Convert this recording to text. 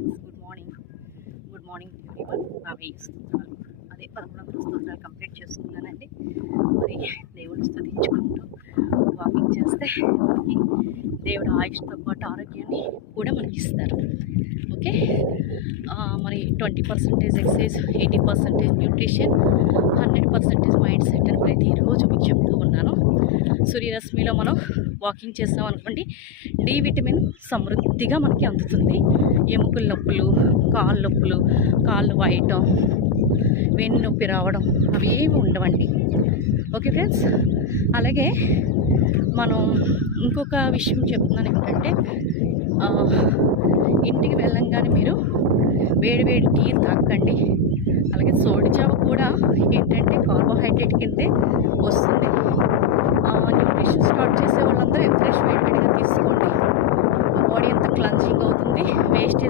Friends good morning good morning everyone నా వేయిస్తున్నారు అదే పదమూడు స్తోత్రాలు కంప్లీట్ చేసుకున్నానండి. మరి దేవుడు స్థుతించుకుంటూ వాకింగ్ చేస్తే మనకి దేవుడు ఆయుష్తో పాటు ఆరోగ్యాన్ని కూడా మనకి ఇస్తారు. ఓకే. మరి twenty percentage exercise eighty percentage nutrition hundred సూర్యరశ్మిలో మనం వాకింగ్ చేస్తాం అనుకోండి డి విటమిన్ సమృద్ధిగా మనకి అందుతుంది. ఎముకల నొప్పులు కాళ్ళ నొప్పులు కాళ్ళు వాయటం వెన్ను నొప్పి రావడం అవి ఏమి ఉండవండి. Okay friends? అలాగే మనం ఇంకొక విషయం చెప్తున్నాను ఏంటంటే ఇంటికి వెళ్ళంగానే మీరు వేడి వేడి టీ తాకండి అలాగే సోడి జావ కూడా ఏంటంటే కార్బోహైడ్రేట్ కిందే వస్తుంది. వర్కౌట్ చేసే వాళ్ళందరూ ఎంకరేజ్మెంట్గా తీసుకోండి. బాడీ అంతా క్లంజింగ్ అవుతుంది. వేస్టేజ్